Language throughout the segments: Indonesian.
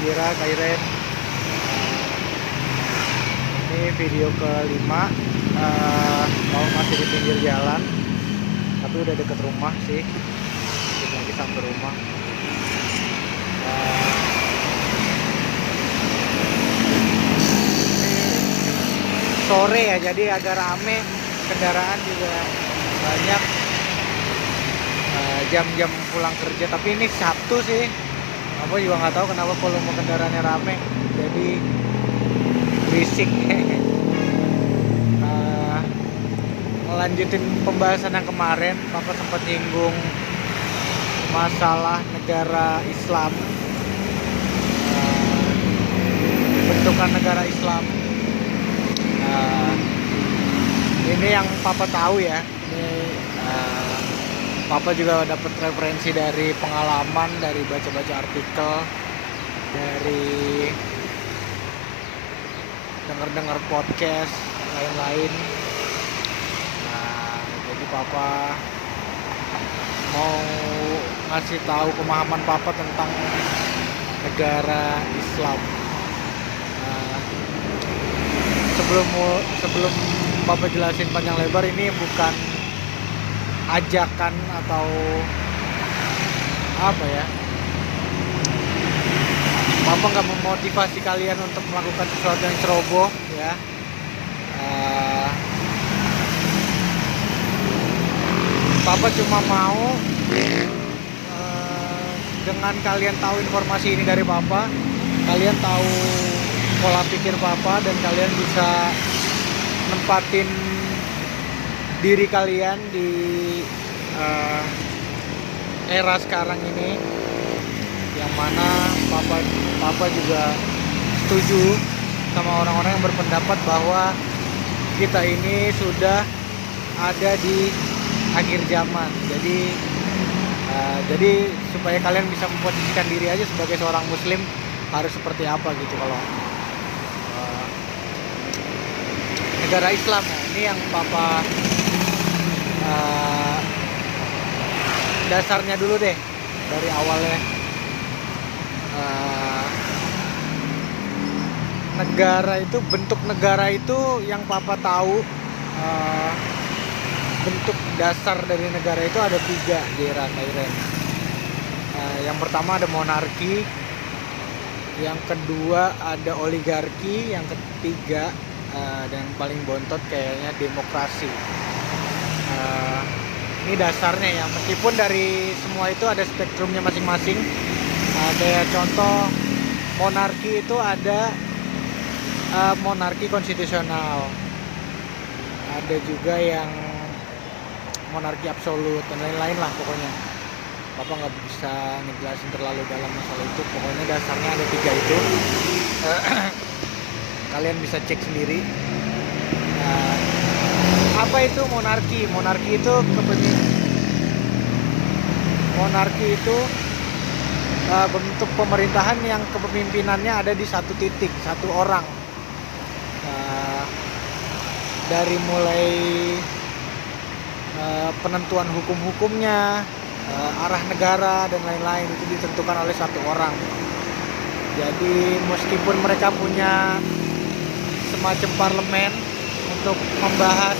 Wira, Kairen. Ini video kelima. Mau masih di pinggir jalan, tapi udah deket rumah sih. Dikit lagi sampai rumah. Sore ya, jadi agak rame, kendaraan juga banyak. Jam-jam pulang kerja, tapi ini Sabtu sih. Aku juga nggak tahu kenapa volume kendaraannya rame, jadi berisik. Lanjutin pembahasan yang kemarin, Papa sempat nyinggung masalah negara Islam, bentukan negara Islam. Ini yang Papa tahu ya. Ini Papa juga dapat referensi dari pengalaman, dari baca-baca artikel, dari dengar-dengar podcast lain-lain. Jadi Papa mau ngasih tahu pemahaman Papa tentang negara Islam. Sebelum Papa jelasin panjang lebar, ini bukan ajakan atau apa ya. Papa nggak memotivasi kalian untuk melakukan sesuatu yang ceroboh ya. Papa cuma mau dengan kalian tahu informasi ini dari Papa, kalian tahu pola pikir Papa, dan kalian bisa nempatin diri kalian di era sekarang ini, yang mana Papa juga setuju sama orang-orang yang berpendapat bahwa kita ini sudah ada di akhir zaman. Jadi supaya kalian bisa memposisikan diri aja sebagai seorang muslim harus seperti apa gitu. Kalau negara Islam ya, ini yang Papa dasarnya dulu deh dari awalnya. Negara itu, bentuk negara itu yang Papa tahu, bentuk dasar dari negara itu ada 3 di era Kairen. Yang pertama ada monarki, yang kedua ada oligarki, yang ketiga dan paling bontot kayaknya demokrasi. Ini dasarnya ya, meskipun dari semua itu ada spektrumnya masing-masing. Kayak contoh monarki itu ada monarki konstitusional, ada juga yang monarki absolut, dan lain-lain lah pokoknya. Papa nggak bisa ngejelasin terlalu dalam masalah itu. Pokoknya dasarnya ada 3 itu. Kalian bisa cek sendiri. Apa itu monarki? Monarki itu bentuk pemerintahan yang kepemimpinannya ada di satu titik, satu orang. Dari mulai penentuan hukum-hukumnya, arah negara dan lain-lain itu ditentukan oleh satu orang. Jadi meskipun mereka punya semacam parlemen untuk membahas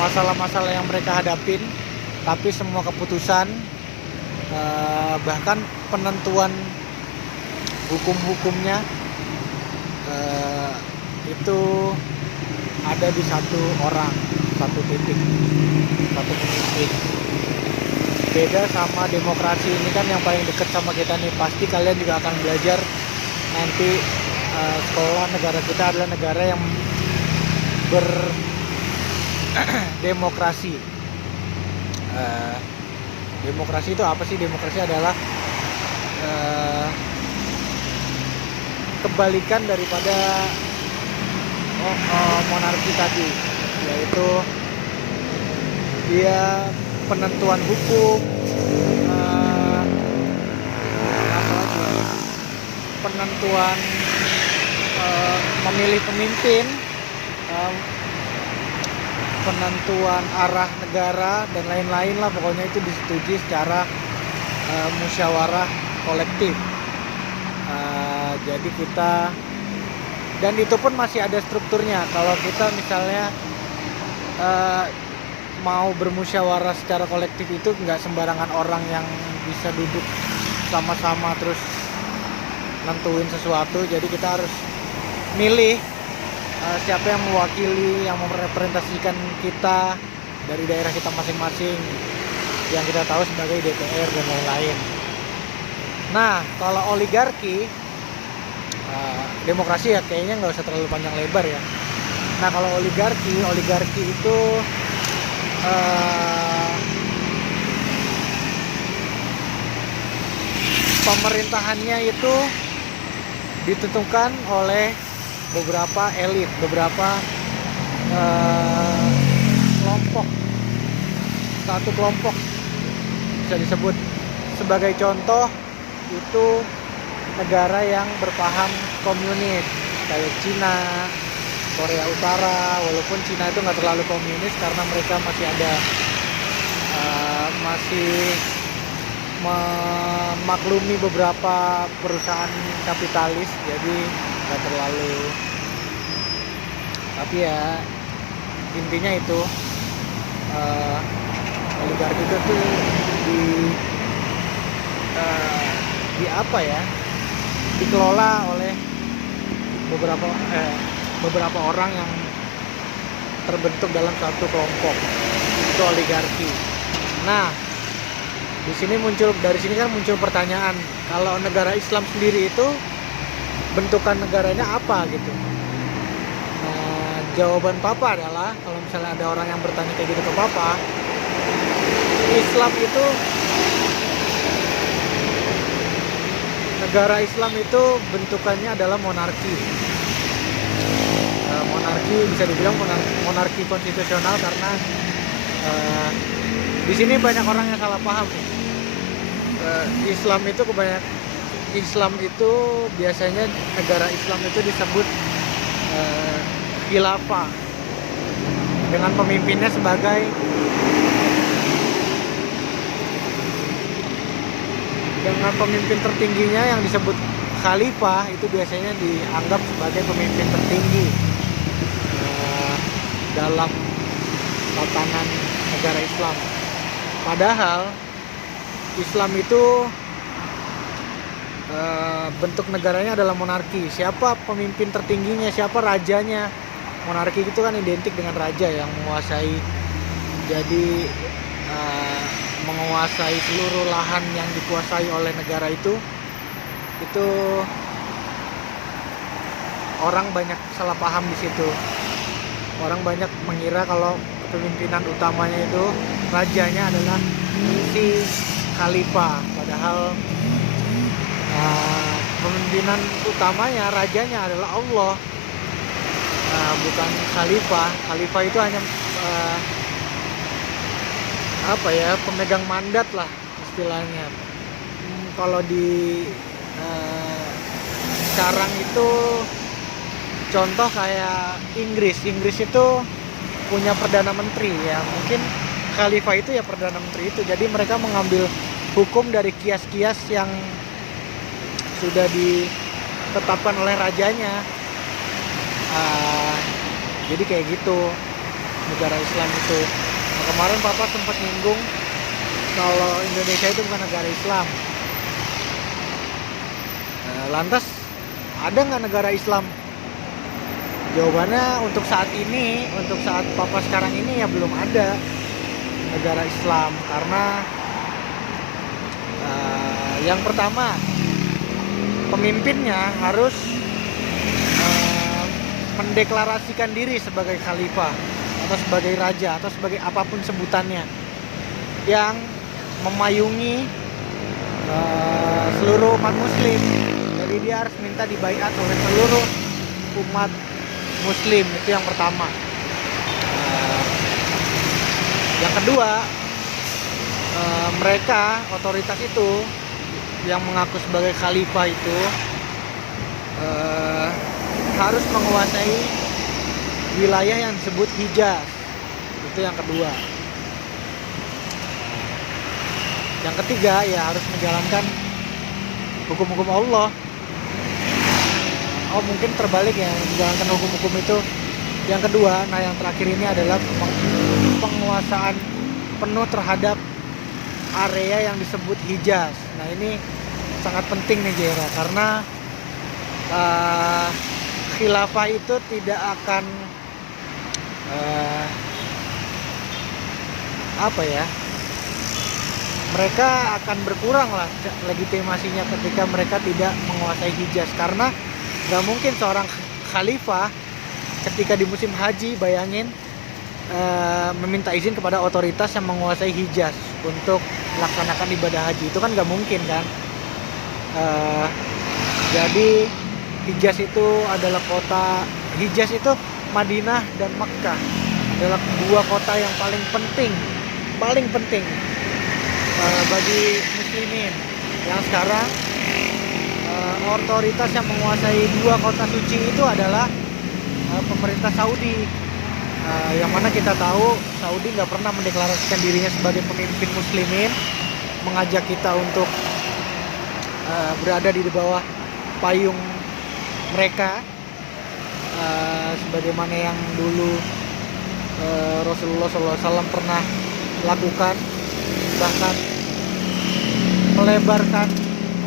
masalah-masalah yang mereka hadapin, tapi semua keputusan, bahkan penentuan hukum-hukumnya itu ada di satu orang, satu titik, satu pemimpin. Beda sama demokrasi ini kan yang paling dekat sama kita nih. Pasti kalian juga akan belajar nanti sekolah, negara kita adalah negara yang berdemokrasi. Demokrasi itu apa sih? Demokrasi adalah kebalikan daripada monarki tadi, yaitu dia penentuan hukum, penentuan memilih pemimpin, penentuan arah negara dan lain-lain lah. Pokoknya itu disetujui secara musyawarah kolektif. Jadi kita, dan itu pun masih ada strukturnya. Kalau kita misalnya mau bermusyawarah secara kolektif itu nggak sembarangan orang yang bisa duduk sama-sama terus nentuin sesuatu. Jadi kita harus milih siapa yang mewakili, yang merepresentasikan kita dari daerah kita masing-masing, yang kita tahu sebagai DPR dan lain-lain. Nah, kalau oligarki, demokrasi ya kayaknya nggak usah terlalu panjang lebar ya. Nah, kalau oligarki itu pemerintahannya itu ditentukan oleh beberapa elit, beberapa kelompok. Satu kelompok bisa disebut sebagai contoh itu negara yang berpaham komunis kayak Cina, Korea Utara. Walaupun Cina itu nggak terlalu komunis karena mereka masih ada masih memaklumi beberapa perusahaan kapitalis, jadi nggak terlalu. Tapi ya intinya itu oligarki itu tuh di apa ya, dikelola oleh beberapa orang yang terbentuk dalam satu kelompok, itu oligarki. Nah, dari sini kan muncul pertanyaan, kalau negara Islam sendiri itu bentukan negaranya apa gitu. Nah, jawaban Papa adalah, kalau misalnya ada orang yang bertanya kayak gitu ke Papa, negara Islam itu bentukannya adalah monarki. Monarki bisa dibilang monarki konstitusional karena di sini banyak orang yang salah paham nih. Islam itu biasanya negara Islam itu disebut khilafah dengan pemimpinnya sebagai dengan pemimpin tertingginya yang disebut khalifah, itu biasanya dianggap sebagai pemimpin tertinggi dalam tatanan negara Islam. Padahal Islam itu bentuk negaranya adalah monarki. Siapa pemimpin tertingginya, siapa rajanya. Monarki itu kan identik dengan raja yang menguasai, jadi menguasai seluruh lahan yang dikuasai oleh negara itu orang banyak salah paham di situ. Orang banyak mengira kalau kepemimpinan utamanya itu rajanya adalah si khalifah, padahal pemimpinan utamanya, rajanya adalah Allah, bukan khalifah. Khalifah itu hanya pemegang mandat lah istilahnya. Kalau di sekarang itu contoh kayak Inggris itu punya perdana menteri ya, mungkin khalifah itu ya perdana menteri itu. Jadi mereka mengambil hukum dari kias-kias yang sudah ditetapkan oleh rajanya. Jadi kayak gitu negara Islam itu. Nah, kemarin Papa sempat nyinggung kalau Indonesia itu bukan negara Islam. Lantas ada nggak negara Islam? Jawabannya untuk saat ini, untuk saat Papa sekarang ini ya belum ada negara Islam. Karena yang pertama, pemimpinnya harus mendeklarasikan diri sebagai khalifah atau sebagai raja atau sebagai apapun sebutannya yang memayungi seluruh umat muslim. Jadi dia harus minta dibaiat oleh seluruh umat muslim, itu yang pertama. Yang kedua, mereka, otoritas itu yang mengaku sebagai khalifah itu harus menguasai wilayah yang disebut Hijaz. Itu yang kedua. Yang ketiga ya harus menjalankan hukum-hukum Allah. Oh mungkin terbalik ya, menjalankan hukum-hukum itu. Yang kedua, nah yang terakhir ini adalah penguasaan penuh terhadap area yang disebut Hijaz. Nah ini sangat penting nih Jera, karena khilafah itu tidak akan mereka akan berkurang lah legitimasinya ketika mereka tidak menguasai Hijaz, karena nggak mungkin seorang khalifah ketika di musim haji, bayangin, meminta izin kepada otoritas yang menguasai Hijaz untuk melaksanakan ibadah haji. Itu kan nggak mungkin kan. Jadi Hijaz itu adalah kota, Hijaz itu Madinah dan Makkah adalah dua kota yang paling penting bagi muslimin. Yang sekarang otoritas yang menguasai dua kota suci itu adalah pemerintah Saudi, yang mana kita tahu Saudi nggak pernah mendeklarasikan dirinya sebagai pemimpin muslimin, mengajak kita untuk berada di bawah payung mereka, sebagaimana yang dulu Rasulullah SAW pernah lakukan, bahkan pelebaran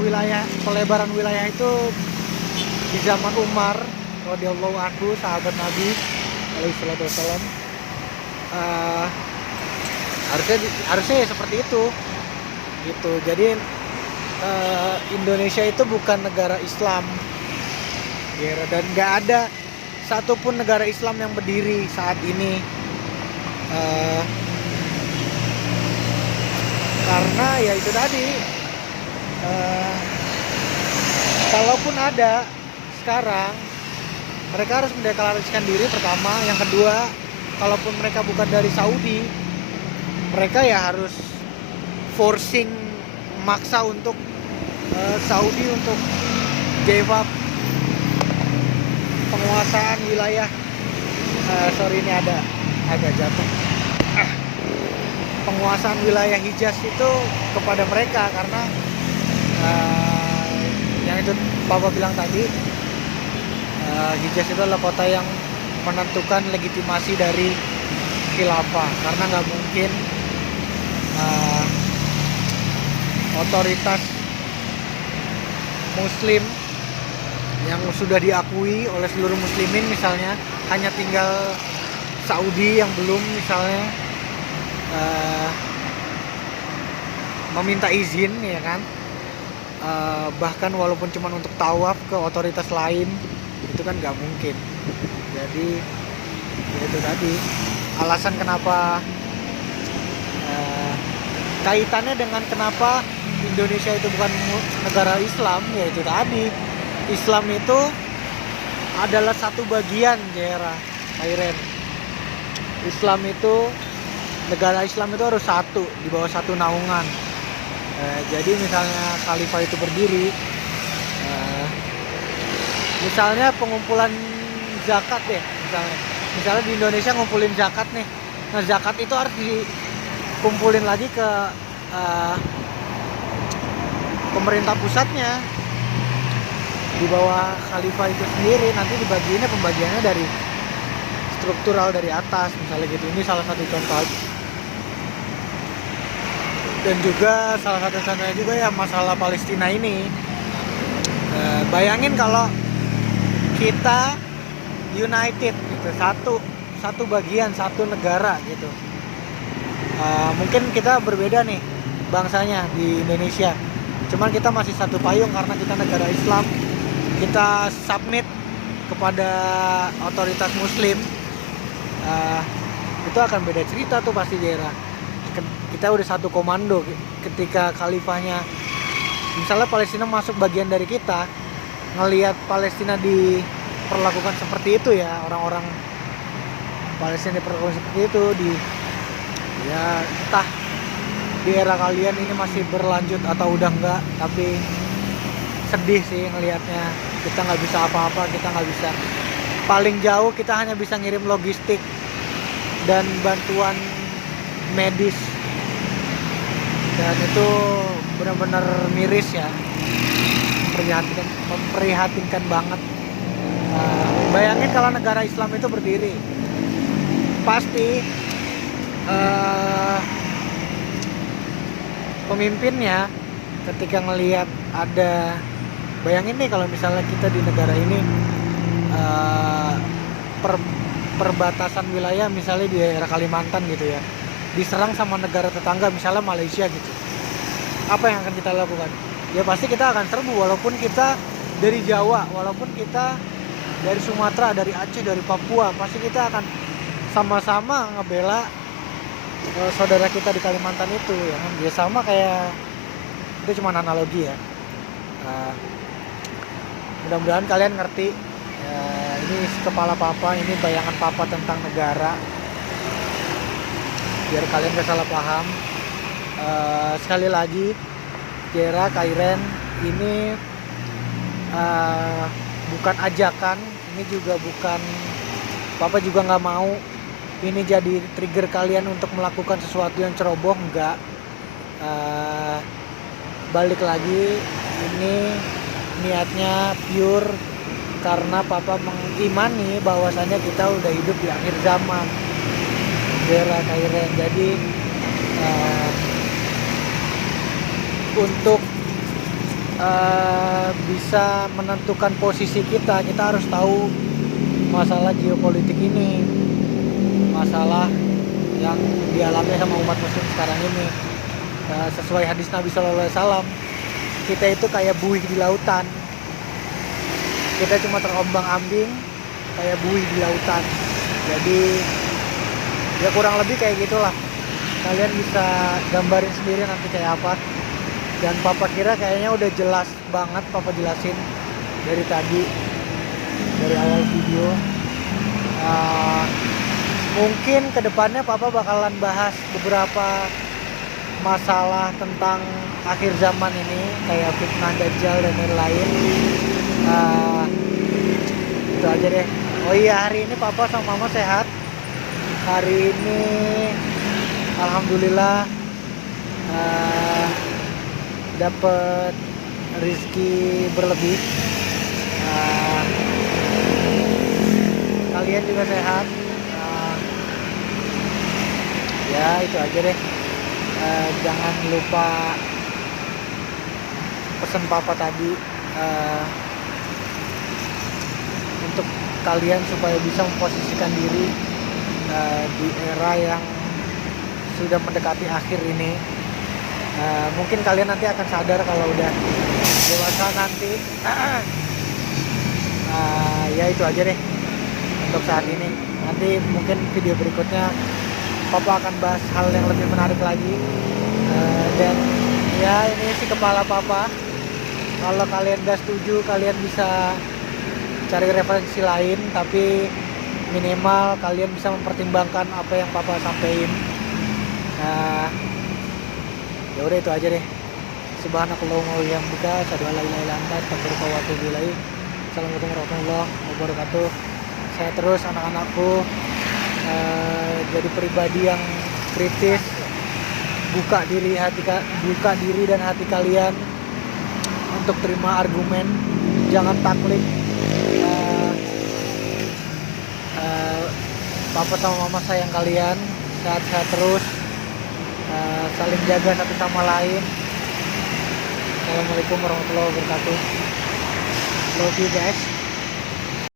wilayah itu di zaman Umar radhiyallahu anhu, sahabat Nabi alaihi salatu wasallam. Harusnya ya seperti itu gitu. Jadi Indonesia itu bukan negara Islam ya, dan nggak ada satupun negara Islam yang berdiri saat ini, karena ya itu tadi, kalaupun ada sekarang, mereka harus mendeklarasikan diri pertama. Yang kedua, kalaupun mereka bukan dari Saudi, mereka ya harus forcing, maksa untuk Saudi untuk give up penguasaan wilayah. Ini agak jatuh. Penguasaan wilayah Hijaz itu kepada mereka, karena yang itu Bapak bilang tadi, Hijaz itu adalah kota yang menentukan legitimasi dari khilafah, karena nggak mungkin otoritas muslim yang sudah diakui oleh seluruh muslimin, misalnya hanya tinggal Saudi yang belum, misalnya meminta izin ya kan, bahkan walaupun cuma untuk tawaf ke otoritas lain, itu kan nggak mungkin. Jadi ya itu tadi alasan kenapa, kaitannya dengan kenapa Indonesia itu bukan negara Islam, yaitu tadi Islam itu adalah satu bagian, Jera, Kairen. Islam itu, negara Islam itu harus satu, di bawah satu naungan. Jadi misalnya khalifah itu berdiri, misalnya pengumpulan zakat ya, misalnya di Indonesia ngumpulin zakat nih. Nah zakat itu harus dikumpulin lagi ke pemerintah pusatnya di bawah khalifah itu sendiri. Nanti pembagiannya dari struktural, dari atas misalnya gitu. Ini salah satu contoh. Dan juga salah satu contohnya juga ya masalah Palestina ini. Bayangin kalau kita united gitu, satu bagian, satu negara gitu. Mungkin kita berbeda nih bangsanya di Indonesia, cuman kita masih satu payung karena kita negara Islam. Kita submit kepada otoritas muslim, itu akan beda cerita tuh pasti, Jera. Kita udah satu komando. Ketika khalifahnya, misalnya Palestina masuk bagian dari kita, ngelihat Palestina diperlakukan seperti itu ya, orang-orang Palestina diperlakukan seperti itu, ya entah di era kalian ini masih berlanjut atau udah enggak, tapi sedih sih ngelihatnya. Kita nggak bisa apa-apa, kita nggak bisa, paling jauh kita hanya bisa ngirim logistik dan bantuan medis, dan itu benar-benar miris ya. memprihatinkan banget. Bayangin kalau negara Islam itu berdiri, pasti pemimpinnya ketika ngelihat ada, bayangin nih kalau misalnya kita di negara ini perbatasan wilayah misalnya di daerah Kalimantan gitu ya, diserang sama negara tetangga misalnya Malaysia gitu, apa yang akan kita lakukan? Ya pasti kita akan serbu, walaupun kita dari Jawa, walaupun kita dari Sumatera, dari Aceh, dari Papua, pasti kita akan sama-sama ngebela saudara kita di Kalimantan itu ya kan. Ya sama kayak, itu cuma analogi ya. Mudah-mudahan kalian ngerti. Ini kepala papa, ini bayangan papa tentang negara, biar kalian gak salah paham. Sekali lagi, Jera, Kairen, ini bukan ajakan, ini juga bukan, papa juga nggak mau ini jadi trigger kalian untuk melakukan sesuatu yang ceroboh, enggak. Balik lagi, ini niatnya pure karena papa mengimani bahwasannya kita udah hidup di akhir zaman, Jera, Kairen. Jadi untuk bisa menentukan posisi kita harus tahu masalah geopolitik ini, masalah yang dialami sama umat muslim sekarang ini. Sesuai hadis Nabi SAW, kita itu kayak buih di lautan, kita cuma terombang-ambing kayak buih di lautan. Jadi ya kurang lebih kayak gitulah, kalian bisa gambarin sendiri nanti kayak apa. Dan papa kira kayaknya udah jelas banget papa jelasin dari tadi, dari awal video. Mungkin kedepannya papa bakalan bahas beberapa masalah tentang akhir zaman ini, kayak fitnah dajjal dan lain-lain. Itu aja deh. Oh iya, hari ini papa sama mama sehat. Hari ini alhamdulillah dapat rezeki berlebih. Kalian juga sehat. Ya itu aja deh. Jangan lupa pesan papa tadi, untuk kalian supaya bisa memposisikan diri di era yang sudah mendekati akhir ini. Mungkin kalian nanti akan sadar kalau udah dewasa nanti. Ya itu aja deh untuk saat ini. Nanti mungkin video berikutnya papa akan bahas hal yang lebih menarik lagi. Dan ya ini sih kepala papa. Kalau kalian gak setuju, kalian bisa cari referensi lain, tapi minimal kalian bisa mempertimbangkan apa yang papa sampaikan. Ya udah itu aja deh. Subhanakallahumma wa bihamdika, asyhadu an la ilaha illa anta, astaghfiruka wa atubu ilaik. Assalamualaikum warahmatullahi wabarakatuh. Saya terus anak-anakku jadi pribadi yang kritis, buka diri dan hati kalian untuk terima argumen, jangan taklid. Papa sama mama sayang kalian, sehat-sehat terus, saling jaga satu sama lain. Assalamualaikum warahmatullahi wabarakatuh. Love you guys.